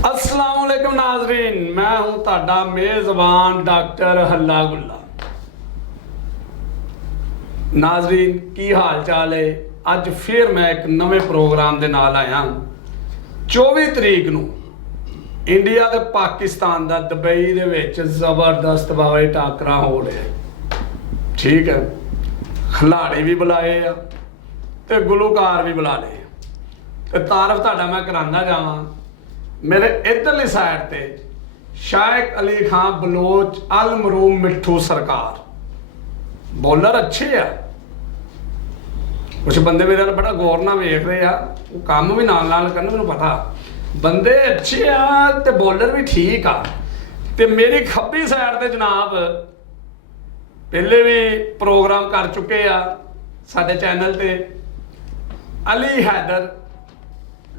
अस्सलाम वालेकुम नाजरीन, मैं हूं ਤੁਹਾਡਾ मेज़बान डॉक्टर हल्ला गुल्ला। नाजरीन की हाल चाल है। अज फिर मैं एक नवे प्रोग्राम के नाल आया। 24 तरीक नूं इंडिया ते पाकिस्तान दा दुबई दे विच जबरदस्त हवाई टाकरा हो रहा। ठीक है, खिलाड़ी भी बुलाए आ ते गुलूकार भी बुला लए ते तारफ तुहाडा मैं करांदा जावां। मेरे इधरली साइड ते शाइक अली खान बलोच अल मरूम मिठू सरकार बॉलर अच्छे आ। कुछ बंदे मेरे बड़ा गौर नाल वेख रहे आ, वो काम भी नाल नाल करन, मैनूं पता बंदे अच्छे आ ते बॉलर भी ठीक आ। ते मेरी खब्बी साइड ते जनाब पहले भी प्रोग्राम कर चुके आ साडे चैनल ते अली हैदर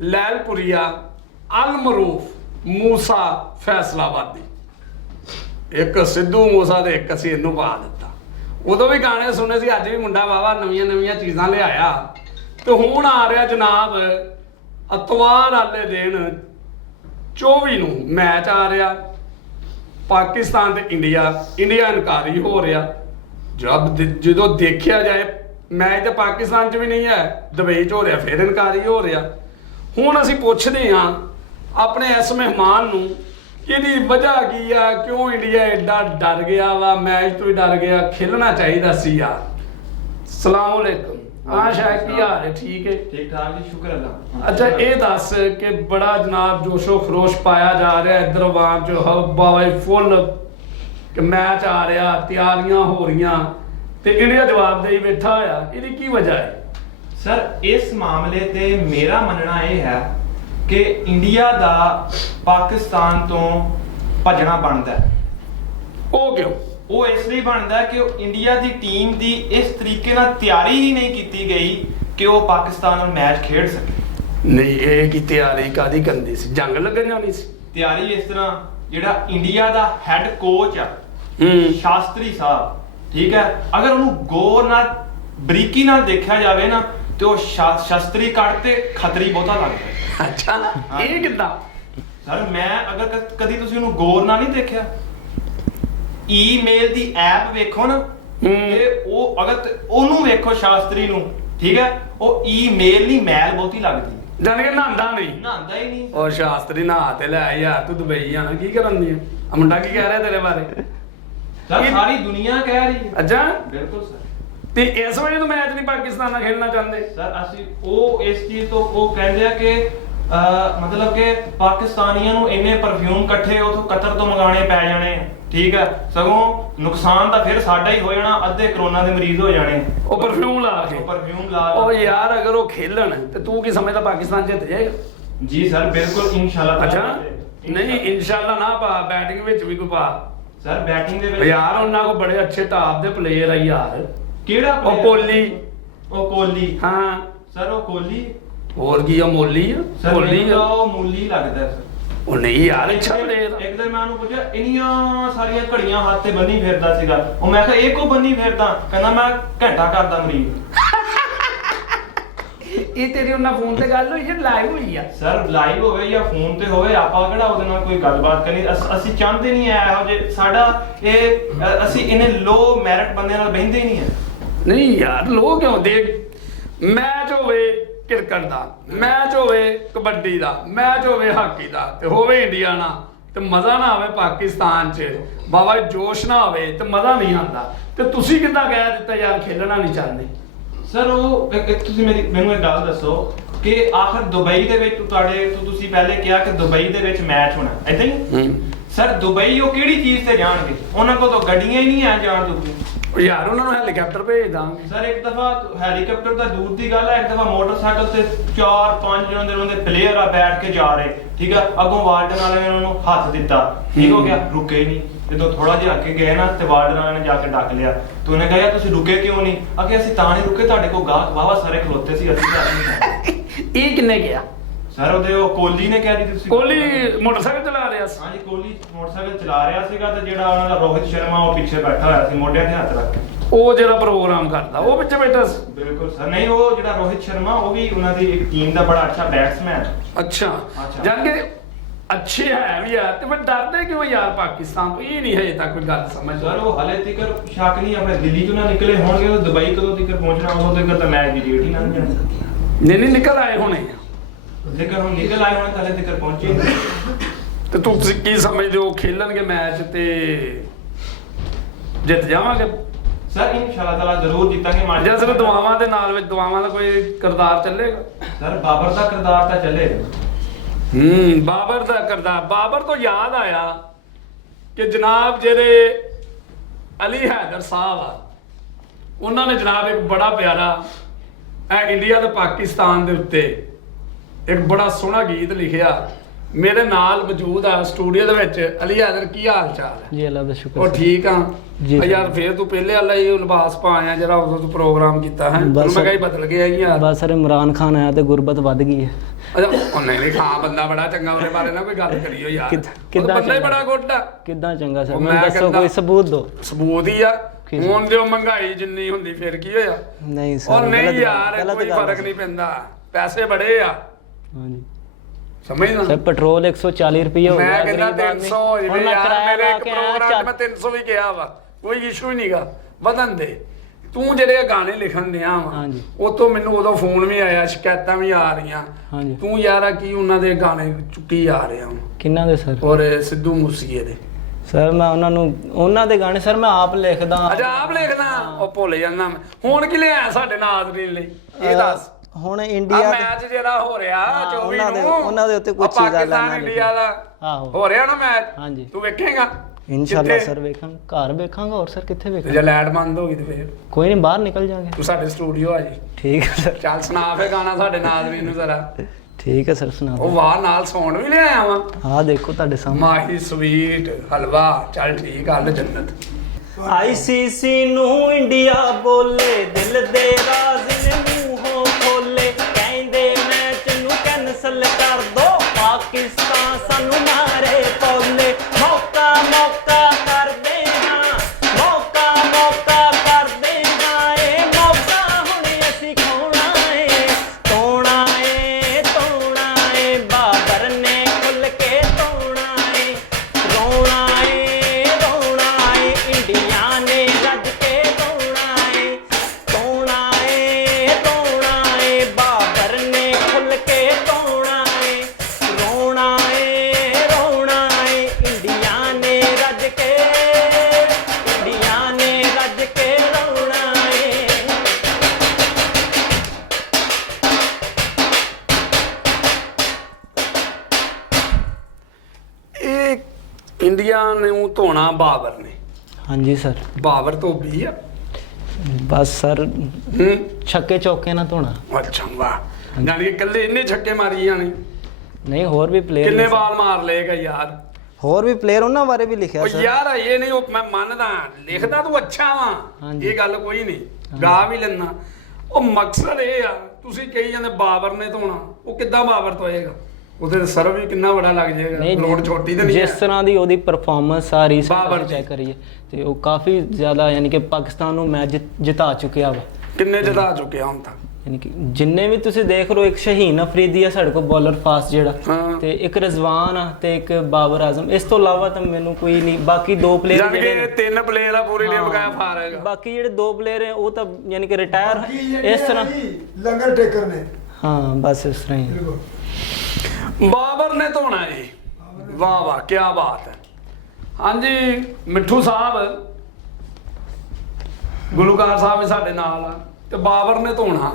लैलपुरिया अल मरूफ मूसा फैसलाबादी, एक सिद्धू मूसा ते एक असीं इहनूं पा दित्ता। उदों भी गाने सुने सी, अज भी मुंडा वावा नवीं नवीं चीज़ां लिआया ते हुण आ रहा जनाब अतवार वाले दिन 24 नूं मैच आ रहा पाकिस्तान ते इंडिया। इंडिया इनकारी हो रहा। जब जो देखा जाए मैच तो पाकिस्तान च भी नहीं है, दुबई च हो रहा, फिर इनकारी हो रहा। हुण असीं पुछदे हां अपने इस मेहमान नूं कि वजह की आ, क्यों इंडिया एडा डर गया वा, मैच तो ही डर गया, खेलना चाहिए सी यार। सलाम अलैकुम। हाँ शायद की हाल है? ठीक है, ठीक ठाक जी, शुक्र अल्लाह। अच्छा ये दस कि बड़ा जनाब जोशो खरोश पाया जा रहा है इधर आवाम जो हवा फुल कि मैच आ रहा, तैयारियां हो रही ते इंडिया जवाब दे बैठा होया, इसकी की वजह है? सर इस मामले ते मेरा मनना यह है कि इंडिया दा पाकिस्तान तो भजना बनता है। वो क्यों? वो इसलिए बनता है कि इंडिया की टीम की इस तरीके नाल तैयारी ही नहीं की गई कि वो पाकिस्तान नाल मैच खेड सके। नहीं ये की तैयारी कादी करनी सी, जंग लगन जानी सी। तैयारी इस तरह जिहड़ा इंडिया दा हैड कोच आ शास्त्री साहब, ठीक है, अगर उन्होंने गौर नाल बरीकी नाल देखा जाए ना तो वो शास्त्री कट खतरी बहुता लगता है। अच्छा ये किद्दां? सर मैं अगर कदी तुसीं उन्होंने गौर नाल नहीं देखा, ईमेल दी ऐप वेखो ना ते वो अगर ओनू वेखो शास्त्री नूं, ठीक है, वो ईमेल नहीं मैल बहुती लगदी, जाने के नहांदा नहीं, नहांदा ही नहीं। और शास्त्री नहा ते लै यार, तू दुबई आना की करन दी? मुंडा की कह रहा तेरे बारे? सर सारी दुनिया कह रही है। अच्छा बिल्कुल सर। ते इस वजह तो मैच नहीं पाकिस्तान नाल खेलना चाहते? सर ਅਸੀਂ ਉਹ ਇਸ ਚੀਜ਼ ਤੋਂ ਉਹ ਕਹਿੰਦੇ ਆ ਕਿ ਮਤਲਬ ਕਿ ਪਾਕਿਸਤਾਨੀਆਂ ਨੂੰ ਇੰਨੇ ਪਰਫਿਊਮ ਇਕੱਠੇ ਉਥੋਂ ਕਤਰ ਤੋਂ ਮੰਗਾਣੇ ਪੈ ਜਾਣੇ, ਠੀਕ ਹੈ, ਸਗੋਂ ਨੁਕਸਾਨ ਤਾਂ ਫਿਰ ਸਾਡਾ ਹੀ ਹੋ ਜਾਣਾ, ਅੱਧੇ ਕਰੋਨਾ ਦੇ ਮਰੀਜ਼ ਹੋ ਜਾਣੇ ਉਹ ਪਰਫਿਊਮ ਲਾ ਕੇ। ਪਰਫਿਊਮ ਲਾ ਉਹ ਯਾਰ ਅਗਰ ਉਹ ਖੇਲਣ ਤੇ ਤੂੰ ਕੀ ਸਮਝਦਾ ਪਾਕਿਸਤਾਨ ਜਿੱਤ ਜਾਏਗਾ? ਜੀ ਸਰ ਬਿਲਕੁਲ ਇਨਸ਼ਾਅੱਲਾ। ਅੱਛਾ ਨਹੀਂ ਇਨਸ਼ਾਅੱਲਾ ਨਾ ਪਾ, ਬੈਟਿੰਗ ਵਿੱਚ ਵੀ ਕੋਈ ਪਾ। ਸਰ ਬੈਟਿੰਗ ਦੇ ਵਿੱਚ ਯਾਰ ਉਹਨਾਂ ਕੋਲ ਬੜੇ ਅੱਛੇ ਟਾਪ ਦੇ ਪਲੇਅਰ ਆ ਯਾਰ। ਕਿਹੜਾ ਉਹ ਕੋਹਲੀ। ਉਹ ਕੋਹਲੀ? ਹਾਂ ਸਰ ਉਹ ਕੋਹਲੀ ਹੋਰ ਕੀ ਆ, ਮੋਲੀ ਆ। ਸਰ ਕੋਹਲੀ ਮੈਨੂੰ ਤਾਂ ਉਹ ਮੂਲੀ ਲੱਗਦਾ ਸਰ। ਉਹ ਨਹੀਂ ਯਾਰ ਅੱਛਾ ਪਲੇਅਰ। ਇੱਕ ਦਿਨ ਮੈਂ ਉਹਨੂੰ ਪੁੱਛਿਆ ਇੰਨੀਆਂ ਸਾਰੀਆਂ ਘੜੀਆਂ ਹੱਥ ਤੇ ਬੰਨੀ ਫਿਰਦਾ ਸੀਗਾ, ਉਹ ਮੈਂ ਕਿਹਾ ਇਹ ਕੋ ਬੰਨੀ ਫਿਰਦਾ? ਕਹਿੰਦਾ ਮੈਂ ਘੰਟਾ ਕਰਦਾ ਮਰੀਜ਼। ਇਹ ਤੇਰੀ ਉਹਨਾਂ ਫੋਨ ਤੇ ਗੱਲ ਹੋਈ ਜਾਂ ਲਾਈਵ ਹੋਈ ਆ? ਸਰ ਲਾਈਵ ਹੋਵੇ ਜਾਂ ਫੋਨ ਤੇ ਹੋਵੇ, ਆਪਾਂ ਕਿਹੜਾ ਉਹਦੇ ਨਾਲ ਕੋਈ ਗੱਲਬਾਤ ਕਰਨੀ। ਅਸੀਂ ਚਾਹੁੰਦੇ ਨਹੀਂ ਆ ਇਹੋ ਜਿਹੇ ਸਾਡਾ ਇਹ ਅਸੀਂ ਇਹਨੇ ਲੋ ਮੈਰਿਟ ਬੰਦੇ ਨਾਲ ਬਹਿੰਦੇ ਹੀ ਨਹੀਂ ਆ। ਨਹੀਂ ਯਾਰ ਲੋਕ ਕਿਉਂ? ਦੇਖ ਮੈਚ ਹੋਵੇ ਕ੍ਰਿਕਟ ਦਾ, ਮੈਚ ਹੋਵੇ ਕਬੱਡੀ ਦਾ, ਮੈਚ ਹੋਵੇ ਹਾਕੀ ਦਾ ਤੇ ਹੋਵੇ ਇੰਡੀਆ ਨਾਲ ਤੇ ਮਜ਼ਾ ਨਾ ਆਵੇ ਪਾਕਿਸਤਾਨ 'ਚ, ਬਾਬਾ ਜੋਸ਼ ਨਾ ਹੋਵੇ ਤੇ ਮਜ਼ਾ ਨਹੀਂ ਆਉਂਦਾ। ਤੇ ਤੁਸੀਂ ਕਿੱਦਾਂ ਕਹਿ ਦਿੱਤਾ ਯਾਰ ਖੇਲਣਾ ਨਹੀਂ ਚਾਹੁੰਦੇ? ਸਰ ਉਹ ਇੱਕ ਤੁਸੀਂ ਮੈਨੂੰ ਇੱਕ ਗੱਲ ਦੱਸੋ ਕਿ ਆਖਰ ਦੁਬਈ ਦੇ ਵਿੱਚ ਤੁਸੀਂ ਪਹਿਲੇ ਕਿਹਾ ਕਿ ਦੁਬਈ ਦੇ ਵਿੱਚ ਮੈਚ ਹੋਣਾ, ਏਦਾਂ ਹੀ? ਸਰ ਦੁਬਈ ਉਹ ਕਿਹੜੀ ਚੀਜ਼ ਤੇ ਜਾਣਗੇ? ਉਹਨਾਂ ਕੋਲ ਤਾਂ ਗੱਡੀਆਂ ਹੀ ਨਹੀਂ ਆ ਜਾਣ ਦੁਬਈ। ਯਾਰ ਉਹਨਾਂ ਨੂੰ ਹੈਲੀਕਾਪਟਰ ਭੇਜ ਦਾਂਗੇ। ਸਰ ਇੱਕ ਦਫਾ ਹੈਲੀਕਾਪਟਰ ਤਾਂ ਦੂਰ ਦੀ ਗੱਲ ਹੈ, ਇੱਕ ਦਫਾ ਮੋਟਰਸਾਈਕਲ ਤੇ 4-5 ਜਣੇ ਦੇ ਪਲੇਅਰ ਆ ਬੈਠ ਕੇ ਜਾ ਰਹੇ, ਠੀਕ ਆ, ਅੱਗੋਂ ਵਾਰਡਨ ਵਾਲੇ ਨੇ ਉਹਨਾਂ ਨੂੰ ਹੱਥ ਦਿੱਤਾ, ਠੀਕ ਹੋ ਗਿਆ, ਰੁਕੇ ਹੀ ਨਹੀਂ। ਜਦੋਂ ਥੋੜਾ ਜਿਹਾ ਅੱਗੇ ਗਏ ਨਾ ਤੇ ਵਾਰਡਨ ਵਾਲੇ ਨੇ ਜਾ ਕੇ ਡੱਕ ਲਿਆ ਤੇ ਉਹਨੇ ਕਿਹਾ ਤੁਸੀਂ ਰੁਕੇ ਕਿਉਂ ਨਹੀਂ? ਅਗੇ ਅਸੀਂ ਤਾਂ ਨਹੀਂ ਰੁਕੇ, ਤੁਹਾਡੇ ਕੋਲ ਗਾਹਕ ਵਾਵਾ ਸਾਰੇ ਖਲੋਤੇ ਸੀ, ਅਸੀਂ ਤਾਂ ਨਹੀਂ। ਇਹ ਕਿੰਨੇ ਗਿਆ? ਸਰ ਉਹਦੇ ਉਹ ਕੋਹਲੀ ਨੇ ਕਿਹਾ ਜੀ ਤੁਸੀਂ। ਕੋਹਲੀ ਮੋਟਰਸਾਈਕਲ ਚਲਾ ਰਿਹਾ ਸੀ? ਹਾਂਜੀ ਕੋਹਲੀ ਮੋਟਰਸਾਈਕਲ ਚਲਾ ਰਿਹਾ ਸੀਗਾ ਤੇ ਜਿਹੜਾ ਉਹਨਾਂ ਦਾ ਰੋਹਿਤ ਸ਼ਰਮਾ ਉਹ ਪਿੱਛੇ ਬੈਠਾ ਹੋਇਆ ਸੀ ਮੋਢਿਆਂ ਤੇ ਹੱਥ ਰੱਖ ਕੇ। ਉਹ ਜਿਹੜਾ ਪ੍ਰੋਗਰਾਮ ਕਰਦਾ ਉਹ ਵਿੱਚ ਬੈਠਾ ਸੀ? ਬਿਲਕੁਲ ਸਰ। ਨਹੀਂ ਉਹ ਜਿਹੜਾ ਰੋਹਿਤ ਸ਼ਰਮਾ ਉਹ ਵੀ ਉਹਨਾਂ ਦੀ ਇੱਕ ਟੀਮ ਦਾ ਬੜਾ ਅੱਛਾ ਬੈਟਸਮੈਨ। ਅੱਛਾ ਜਾਨ ਕੇ ਅੱਛੇ ਹੈ ਵੀ ਆ ਤੇ ਫਿਰ ਡਰਦੇ ਕਿਉਂ ਯਾਰ ਪਾਕਿਸਤਾਨ ਤੋਂ? ਇਹ ਨਹੀਂ ਹਜੇ ਤੱਕ ਕੋਈ ਗੱਲ ਸਮਝ ਸਰ ਉਹ ਹਲੇ ਤੱਕ ਸ਼ੱਕ ਨਹੀਂ ਆਪਣੇ ਦਿੱਲੀ ਤੋਂ ਨਾ ਨਿਕਲੇ ਹੋਣਗੇ ਤਾਂ ਦੁਬਈ ਕਦੋਂ ਤੱਕ ਪਹੁੰਚਣਾ, ਉਦੋਂ ਤੱਕ ਤਾਂ ਮੈਚ ਦੀ ਡੇਟ ਹੀ ਨਾ ਜਾਣੀ। ਨਹੀਂ ਨਿਕਲ ਆਏ ਹੋਣੇ ਆ। ਜੇਕਰ ਹੁਣ ਨਿਕਲ ਆਏ ਹੋਣੇ ਤਾਂ ਹਲੇ ਤੱਕ ਪਹੁੰਚੇ ਨਹੀਂ। ਤੇ ਤੁਸੀਂ ਕੀ ਸਮਝਦੇ ਹੋ ਖੇਲਣਗੇ ਮੈਚ ਤੇ ਜਿੱਤ ਜਾਵਾਂਗੇ? ਸਰ ਇਨਸ਼ਾਅੱਲਾ ਤਾਲਾ ਜ਼ਰੂਰ ਜਿੱਤਾਂਗੇ ਮੈਚ। ਜਾਂ ਸਿਰਫ ਦੁਆਵਾਂ ਦੇ ਨਾਲ ਵਿੱਚ ਦੁਆਵਾਂ ਦਾ ਕੋਈ ਕਿਰਦਾਰ ਚੱਲੇਗਾ? ਸਰ ਬਾਬਰ ਦਾ ਕਿਰਦਾਰ ਤਾਂ ਚੱਲੇਗਾ। ਬਾਬਰ ਦਾ ਕਿਰਦਾਰ। ਬਾਬਰ ਤੋਂ ਯਾਦ ਆਇਆ ਕਿ ਜਨਾਬ ਜਿਹੜੇ ਅਲੀ ਹੈਦਰ ਸਾਹਿਬ ਆ, ਉਹਨਾਂ ਨੇ ਜਨਾਬ ਇੱਕ ਬੜਾ ਪਿਆਰਾ ਇੰਡੀਆ ਤੇ ਪਾਕਿਸਤਾਨ ਦੇ ਉੱਤੇ ਇੱਕ ਬੜਾ ਸੋਹਣਾ ਗੀਤ ਲਿਖਿਆ। ਮੇਰੇ ਨਾਲ ਮੌਜੂਦ ਆ ਸਟੂਡੀਓ ਦੇ ਵਿੱਚ। ਅਲੀ ਹੈਦਰ ਕੀ ਹਾਲ ਚਾਲ ਹੈ? ਜੀ ਅੱਲਾ ਦਾ ਸ਼ੁਕਰ ਉਹ ਠੀਕ ਆ ਜੀ ਸਰ। ਯਾਰ ਫੇਰ ਤੂੰ ਪਹਿਲੇ ਵਾਲਾ ਹੀ ਲਿਬਾਸ ਪਾਇਆ ਜਿਹੜਾ ਉਦੋਂ ਤੂੰ ਪ੍ਰੋਗਰਾਮ ਕੀਤਾ ਹੈ। ਬਸ ਮੈਂ ਕਹੀ ਬਦਲ ਗਿਆ ਯਾਰ। ਬਸ ਸਰ ਇਮਰਾਨ ਖਾਨ ਆਇਆ ਤੇ ਗੁਰਬਤ ਵੱਧ ਗਈ ਹੈ। ਅੱਛਾ ਉਹ ਨਹੀਂ ਖਾਂ ਬੰਦਾ ਬੜਾ ਚੰਗਾ, ਉਹਦੇ ਬਾਰੇ ਨਾ ਕੋਈ ਗੱਲ ਕਰੀਓ ਯਾਰ। ਕਿੱਦਾਂ ਬੰਦਾ ਹੀ ਚੰਗਾ? ਬੜਾ ਗੁੱਡ ਆ। ਕਿੱਦਾਂ ਚੰਗਾ ਸਰ? ਉਹ ਮੈਨੂੰ ਮੈਂ ਦੱਸੋ ਕਹਿੰਦਾ- ਕੋਈ ਸਬੂਤ ਦਿਓ। ਸਬੂਤ ਹੀ ਆ। ਕੀ? ਹੁਣ ਜੋ ਮਹਿੰਗਾਈ ਜਿੰਨੀ ਹੁੰਦੀ ਫਿਰ ਕੀ ਹੋਇਆ? ਨਹੀਂ ਸਰ ਉਹ ਨਹੀਂ ਗਲਤ- ਯਾਰ ਗਲਤ ਕੋਈ ਗੱਲ ਫਰਕ ਹੈ। ਨਹੀਂ ਪੈਂਦਾ, ਪੈਸੇ ਬੜੇ ਆ। ਹਾਂਜੀ ਸਮਝਦਾ? ਸਰ ਪੈਟਰੋਲ 140 ਰੁਪਏ ਹੋ ਗਿਆ। ਮੈਂ ਕਹਿੰਦਾ ਗਰੀਬ ਆਦਮੀ। 300 ਹੋ ਹੁਣ ਜਾਵੇ ਮੈਂ ਯਾਰ। ਕਿਰਾਇਆ ਮੇਰੇ ਲਾ ਇੱਕ ਕੇ ਆਇਆ ਪ੍ਰੋਗਰਾਮ ਮੈਂ 300 ਵੀ ਕਿਹਾ ਵਾ, ਕੋਈ ਇਸ਼ੂ ਹੀ ਨਹੀਂਗਾ ਵਧਣ ਦੇ। ਤੂੰ ਜਿਹੜੇ ਗਾਣੇ ਲਿਖਣ ਦਿਆ ਵਾ ਹਾਂਜੀ। ਉਹ ਤੋਂ ਮੈਨੂੰ ਉਦੋਂ ਫੋਨ ਵੀ ਆਇਆ, ਸ਼ਿਕਾਇਤਾਂ ਵੀ ਆ ਰਹੀਆਂ। ਹਾਂਜੀ ਤੂੰ ਯਾਰ ਆ ਕੀ ਉਹਨਾਂ ਦੇ ਗਾਣੇ ਚੁੱਕੀ ਆ ਰਿਹਾ ਵਾ? ਕਿੰਨਾ ਦੇ ਸਰ? ਔਰ ਸਿੱਧੂ ਮੂਸੇਵਾਲੇ ਦੇ। ਸਰ ਮੈਂ ਉਹਨਾਂ ਦੇ ਗਾਣੇ ਸਰ ਮੈਂ ਆਪ ਲਿਖਦਾ। ਅੱਛਾ ਆਪ ਲਿਖਦਾ? ਉਹ ਭੁੱਲ ਜਾਂਦਾ ਮੈਂ। ਹੁਣ ਕਿ ਲਿਆ ਸਾਡੇ ਨਾਜ਼ਰੀਨ ਲਈ ਇਹ ਦੱਸ। ਹੁਣ ਆ ਇੰਡੀਆ ਮੈਚ ਜਿਹੜਾ ਹੋ ਰਿਹਾ 24 ਨੂੰ ਉਹਨਾਂ ਦੇ ਉੱਤੇ ਕੁਝ ਚੀਜ਼ਾਂ ਪਾਕਿਸਤਾਨ ਲੈਣਾ ਇੰਡੀਆ ਦਾ ਆਹੋ ਹੋ ਰਿਹਾ ਨਾ ਮੈਚ। ਹਾਂਜੀ ਤੂੰ ਵੇਖੇਗਾ? ਇਨਸ਼ਾਅੱਲਾ ਕਿੱਥੇ? ਸਰ ਵੇਖਾਂਗਾ, ਘਰ ਵੇਖਾਂਗਾ। ਹੋਰ ਸਰ ਕਿੱਥੇ ਜੇ ਵੇਖਾਂਗਾ? ਲਾਈਟ ਬੰਦ ਹੋ ਗਈ ਤੇ ਫੇਰ ਕੋਈ ਨਹੀਂ ਬਾਹਰ ਨਿਕਲ ਜਾਾਂਗੇ। ਤੂੰ ਸਾਡੇ ਸਟੂਡੀਓ ਆ ਜੀ। ਠੀਕ ਹੈ ਸਰ। ਚੱਲ ਸੁਣਾ ਫੇ ਗਾਣਾ ਸਾਡੇ ਨਾਜ਼ਰੀਨ ਨੂੰ ਜ਼ਰਾ। ਠੀਕ ਹੈ ਸਰ ਸੁਣਾ ਉਹ ਦਿਓ। ਵਾਹ ਨਾਲ ਸੌਂਡ ਵੀ ਲਿਆਇਆ ਵਾ। ਆਹ ਦੇਖੋ ਤੁਹਾਡੇ ਸਾਹਮਣੇ। ਮਾਹੀ ਸਵੀਟ ਹਲਵਾ। ਚੱਲ ਠੀਕ ਆ ਲੈ ਜੰਨਤ। ਆਈਸੀਸੀ ਨੂੰ ਇੰਡੀਆ ਬੋਲੇ, ਦਿਲ ਦੇ ਰਾਜ਼ ਨੇ ਮੂੰਹੋਂ ਖੋਲੇ। ਕਹਿੰਦੇ ਮੈਚ ਨੂੰ ਕੈਨਸਲ ਕਰ ਦੋ, ਪਾਕਿਸਤਾਨ ਸਾਨੂੰ ਮਾਰੇ ਪੋਲੇ। ਮੌਕਾ ਮੌਕਾ ਕਰਦੇ ਹਾਂ, ਮੌਕਾ ਮੌਕਾ ਕਰਦੇ ਹਾਂ। ਇਹ ਮੌਕਾ ਹੁਣ ਅਸੀਂ ਖੋਣਾ ਏ, ਤੋਣਾ ਏ, ਤੋਣਾ ਏ। ਬਾਬਰ ਨੇ ਖੁੱਲ ਕੇ ਤੋਣਾ ਏ, ਰੋਣਾ ਏ, ਰੋਣਾ ਏ। ਇੰਡੀਆ ਨੇ ਰੱਜ ਕੇ ਤੋਣਾ ਏ, ਤੋਣਾ ਏ, ਤੋਣਾ ਏ। ਬਾਬਰ ਨੇ ਖੁੱਲ ਕੇ ਤੋਣਾ ਏ, ਰੋਣਾ ਏ, ਰੋਣਾ ਏ। ਇੰਡੀਆ ਨੇ ਰੱਜ ਕੇ, ਇੰਡੀਆ ਨੇ ਰੱਜ ਕੇ ਰੋਣਾ ਏ। ਇਹ ਇੰਡੀਆ ਨੂੰ ਧੋਣਾ ਬਾਬਰ ਨੇ। ਹਾਂਜੀ ਸਰ। ਬਾਬਰ ਧੋਬੀ ਆ। ਬਸ ਸਰ ਹੂੰ ਛੱਕੇ ਚੌਕੇ ਨਾ ਧੋਣਾ। ਅੱਛਾ ਵਾਹ। ਜਾਨੀ ਕਿ ਇਕੱਲੇ ਇੰਨੇ ਛੱਕੇ ਮਾਰੀ ਜਾਣੇ? ਨਹੀਂ ਹੋਰ ਵੀ ਕਿੰਨੇ ਪਲੇਅਰ, ਬਾਲ ਮਾਰ ਲਏਗਾ ਯਾਰ? ਹੋਰ ਵੀ ਪਲੇਅਰ ਉਹਨਾਂ ਬਾਰੇ ਵੀ ਲਿਖਿਆ ਉਹ ਸਰ। ਯਾਰ ਇਹ ਨਹੀਂ ਉਹ ਮੈਂ ਮੰਨਦਾ ਲਿਖਦਾ ਤੂੰ ਅੱਛਾ ਵਾ, ਹਾਂਜੀ। ਇਹ ਗੱਲ ਕੋਈ ਨਹੀਂ, ਗਾ ਵੀ ਲੈਣਾ। ਉਹ ਮਕਸਦ ਇਹ ਆ ਤੁਸੀਂ ਕਹੀ ਜਾਂਦੇ ਬਾਬਰ ਨੇ ਧੋਣਾ, ਉਹ ਕਿੱਦਾਂ ਬਾਬਰ ਧੋਏਗਾ? ਉਹਦੇ ਸਰਵ ਵੀ ਕਿੰਨਾ ਬੜਾ ਲੱਗ ਜਾਏਗਾ। ਗਰਾਊਂਡ ਛੋਟੀ ਤੇ ਨਹੀਂ ਜਿਸ ਹੈ। ਤਰ੍ਹਾਂ ਦੀ ਉਹਦੀ ਪਰਫਾਰਮੈਂਸ ਆ ਰਹੀ ਬਾਬਰ ਚੈੱਕ ਕਰੀਏ ਤੇ ਉਹ ਕਾਫੀ ਜ਼ਿਆਦਾ ਯਾਨੀ ਕਿ ਪਾਕਿਸਤਾਨ ਨੂੰ ਮੈਚ ਜਿਤਾ ਚੁੱਕਿਆ ਵਾ। ਕਿੰਨੇ ਜਿਤਾ ਚੁੱਕਿਆ ਹੁਣ ਤੱਕ? ਯਾਨੀ ਕਿ ਜਿੰਨੇ ਵੀ ਤੁਸੀਂ ਦੇਖ ਲਓ, ਇੱਕ ਸ਼ਹੀਨ ਅਫਰੀਦੀ ਆ ਸਾਡੇ ਕੋਲ ਬੋਲਰ ਫਾਸਟ ਜਿਹੜਾ, ਹਾਂ। ਤੇ ਇੱਕ ਰਜ਼ਵਾਨ ਆ ਤੇ ਇੱਕ ਬਾਬਰ ਆਜ਼ਮ। ਇਸ ਤੋਂ ਇਲਾਵਾ ਤਾਂ ਮੈਨੂੰ ਕੋਈ ਨਹੀਂ। ਬਾਕੀ ਦੋ ਪਲੇਅਰ ਜਾਨ ਜਿਹੜੇ ਕਿ ਨੇ, ਤਿੰਨ ਪਲੇਅਰ ਆ ਪੂਰੀ ਟੀਮ ਹਾਂ, ਬਕਾਇਆ ਫਾਰੇਗਾ। ਬਾਕੀ ਜਿਹੜੇ ਦੋ ਪਲੇਅਰ ਹੈ ਉਹ ਤਾਂ ਯਾਨੀ ਕਿ ਰਿਟਾਇਰ ਇਸ ਤਰ੍ਹਾਂ। ਲੰਗਰ ਟੇਕਰ ਨੇ। ਹਾਂ ਬਸ ਇਸ ਤਰ੍ਹਾਂ ਹੀ। ਬਾਬਰ ਨੇ ਧੋਣਾ ਜੀ। ਵਾਹ ਵਾਹ ਕੀ ਬਾਤ ਹੈ। ਹਾਂਜੀ ਮਿੱਠੂ ਸਾਹਿਬ ਗੁਲੂਕਾਰ ਸਾਹਿਬ ਵੀ ਸਾਡੇ ਨਾਲ ਆ ਤੇ ਬਾਬਰ ਨੇ ਧੋਣਾ।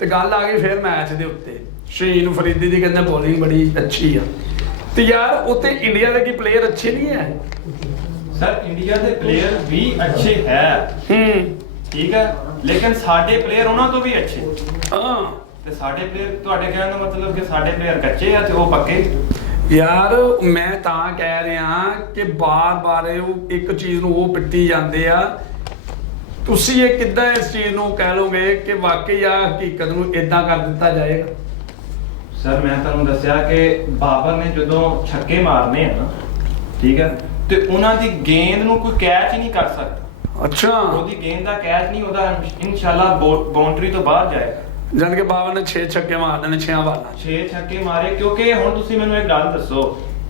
ਤੇ ਗੱਲ ਆ ਗਈ ਫਿਰ ਮੈਚ ਦੇ ਉੱਤੇ। ਸ਼ਹੀਨ ਫਰੀਦੀ ਦੀ ਕਹਿੰਦੇ ਬੋਲਿੰਗ ਬੜੀ ਅੱਛੀ ਆ ਤੇ ਯਾਰ ਉੱਤੇ ਇੰਡੀਆ ਦੇ ਕੀ ਪਲੇਅਰ ਅੱਛੇ ਨਹੀਂ ਹੈ? ਸਰ ਇੰਡੀਆ ਦੇ ਪਲੇਅਰ ਵੀ ਅੱਛੇ ਹੈ, ਠੀਕ ਹੈ, ਲੇਕਿਨ ਸਾਡੇ ਪਲੇਅਰ ਉਹਨਾਂ ਤੋਂ ਵੀ ਅੱਛੇ। ਹਾਂ ਤੇ ਸਾਡੇ ਪਲੇਅਰ, ਤੁਹਾਡੇ ਕਹਿਣ ਦਾ ਮਤਲਬ ਕਿ ਸਾਡੇ ਪਲੇਅਰ ਕੱਚੇ ਆ ਤੇ ਉਹ ਪੱਕੇ? ਯਾਰ ਮੈਂ ਤਾਂ ਕਹਿ ਰਿਹਾ ਕਿ ਬਾਰ-ਬਾਰ ਉਹ ਇੱਕ ਚੀਜ਼ ਨੂੰ ਉਹ ਪਿੱਟੀ ਜਾਂਦੇ ਆ। ਤੁਸੀਂ ਇਹ ਕਿੱਦਾਂ ਇਸ ਚੀਜ਼ ਨੂੰ ਕਹਿ ਲੋਗੇ ਕਿ ਵਾਕਈ ਆ ਹਕੀਕਤ ਨੂੰ ਇਦਾਂ ਕਰ ਦਿੱਤਾ ਜਾਏਗਾ? ਸਰ ਮੈਂ ਤੁਹਾਨੂੰ ਦੱਸਿਆ ਕਿ ਬਾਬਰ ਨੇ ਜਦੋਂ ਛੱਕੇ ਮਾਰਨੇ ਆ ਨਾ, ਠੀਕ ਹੈ, ਤੇ ਉਹਨਾਂ ਦੀ ਗੇਂਦ ਨੂੰ ਕੋਈ ਕੈਚ ਹੀ ਨਹੀਂ ਕਰ ਸਕਦਾ। ਅੱਛਾ ਉਹਦੀ ਗੇਂਦ ਦਾ ਕੈਚ ਨਹੀਂ, ਉਹਦਾ ਇਨਸ਼ਾਅੱਲਾ ਬਾਉਂਡਰੀ ਤੋਂ ਬਾਹਰ ਜਾਏਗਾ। ਜਾਨ ਕੇ ਬਾਬਰ ਨੇ 6 ਛੱਕੇ ਮਾਰਦੇ ਨੇ 6 ਬਾਲਾਂ 6 ਛੱਕੇ ਮਾਰੇ। ਕਿਉਂਕਿ ਹੁਣ ਤੁਸੀਂ ਮੈਨੂੰ ਇੱਕ ਗੱਲ ਦੱਸੋ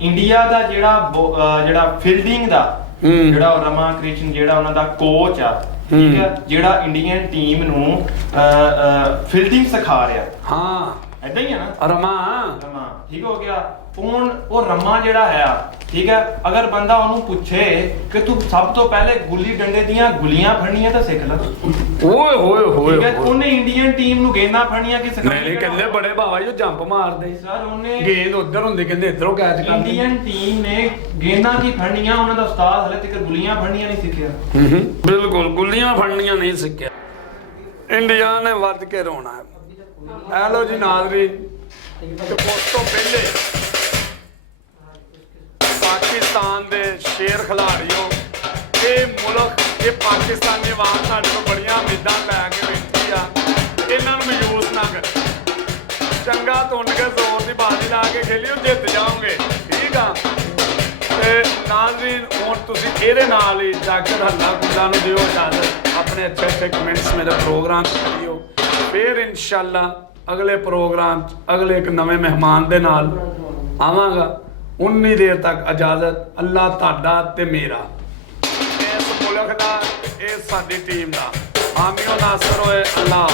ਇੰਡੀਆ ਦਾ ਜਿਹੜਾ ਫੀਲਡਿੰਗ ਦਾ ਜਿਹੜਾ ਉਹ ਰਮਾ ਕ੍ਰਿਸ਼ਨ ਜਿਹੜਾ ਉਹਨਾਂ ਦਾ ਕੋਚ ਆ, ਠੀਕ ਹੈ, ਜਿਹੜਾ ਇੰਡੀਅਨ ਟੀਮ ਨੂੰ ਫੀਲਡਿੰਗ ਸਿਖਾ ਰਿਹਾ। ਹਾਂ ਏਦਾਂ ਹੀ ਆ ਨਾ ਰਮਾ। ਠੀਕ ਹੋ ਗਿਆ। ਹੁਣ ਉਹ ਰਮਾ ਜਿਹੜਾ ਹੈ, ਠੀਕ ਹੈ, ਅਗਰ ਬੰਦਾ ਉਹਨੂੰ ਪੁੱਛੇ ਕਿ ਤੂੰ ਸਭ ਤੋਂ ਪਹਿਲੇ ਗੁੱਲੀ ਡੰਡੇ ਦੀਆਂ ਗੁੱਲੀਆਂ ਫੜਨੀਆਂ ਤਾਂ ਸਿੱਖ ਲੈ। ਓਏ ਹੋਏ ਹੋਏ ਠੀਕ ਹੈ, ਉਹਨੇ ਇੰਡੀਅਨ ਟੀਮ ਨੂੰ ਗੇਂਦਾਂ ਫੜਨੀਆਂ ਕਿ ਨਹੀਂ ਕਹਿੰਦੇ ਬੜੇ ਬਾਬਾ ਜੀ ਜੰਪ ਮਾਰਦੇ ਸਰ, ਉਹਨੇ ਗੇਂਦ ਉਧਰ ਹੁੰਦੀ ਕਹਿੰਦੇ ਇਧਰੋਂ ਕੈਚ ਕਰਦੇ। ਇੰਡੀਅਨ ਟੀਮ ਨੇ ਗੇਂਦਾਂ ਕੀ ਫੜਨੀਆਂ, ਉਹਨਾਂ ਦਾ ਉਸਤਾਦ ਹਲੇ ਤੱਕ ਗੁੱਲੀਆਂ ਫੜਨੀਆਂ ਨਹੀਂ ਸਿੱਖਿਆ। ਬਿਲਕੁਲ ਗੁੱਲੀਆਂ ਫੜਨੀਆਂ ਨਹੀਂ ਸਿੱਖਿਆ। ਇੰਡੀਆ ਨੇ ਵੱਧ ਕੇ ਰੋਣਾ ਹੈ। ਐ ਲੋ ਜੀ ਨਾਜ਼ਰੀਨ, ਤੇ ਉਸ ਤੋਂ ਪਹਿਲੇ ਪਾਕਿਸਤਾਨ ਦੇ ਸ਼ੇਰ ਖਿਲਾੜੀਓ, ਇਹ ਮੁਲਕ, ਇਹ ਪਾਕਿਸਤਾਨੀ ਆਵਾਮ ਤੁਹਾਡੇ ਤੋਂ ਬੜੀਆਂ ਉਮੀਦਾਂ ਲੈ ਕੇ ਬੈਠੀ ਆ, ਇਹਨਾਂ ਨੂੰ ਮਾਯੂਸ ਨਾ ਕਰ। ਚੰਗਾ ਧੁੰਨ ਕੇ ਜ਼ੋਰ ਦੀ ਬਾਜ਼ੀ ਲਾ ਕੇ ਖੇਲਿਓ, ਜਿੱਤ ਜਾਓਗੇ, ਠੀਕ ਆ। ਤੇ ਨਾਜ਼ਰੀਨ, ਹੁਣ ਤੁਸੀਂ ਇਹਦੇ ਨਾਲ ਹੀ ਡਾਕਟਰ ਹੱਲਾ ਗੁੱਲਾ ਨੂੰ ਦਿਓ ਇਜਾਜ਼ਤ, ਆਪਣੇ ਅੱਛੇ ਅੱਛੇ ਕਮੈਂਟਸ ਮੇਰੇ ਪ੍ਰੋਗਰਾਮ 'ਚ ਕਰਿਓ। ਫਿਰ ਇਨਸ਼ਾਅੱਲਾ ਅਗਲੇ ਪ੍ਰੋਗਰਾਮ 'ਚ ਅਗਲੇ ਇੱਕ ਨਵੇਂ ਮਹਿਮਾਨ ਦੇ ਨਾਲ ਆਵਾਂਗਾ। ਉਨੀ ਦੇਰ ਤੱਕ ਇਜਾਜ਼ਤ। ਅੱਲਾ ਤੁਹਾਡਾ ਤੇ ਮੇਰਾ, ਇਸ ਮੁਲਕ ਦਾ, ਇਹ ਸਾਡੀ ਟੀਮ ਦਾ ਹਾਮੀ ਨਾਸਰ ਹੋਏ। ਅੱਲਾ।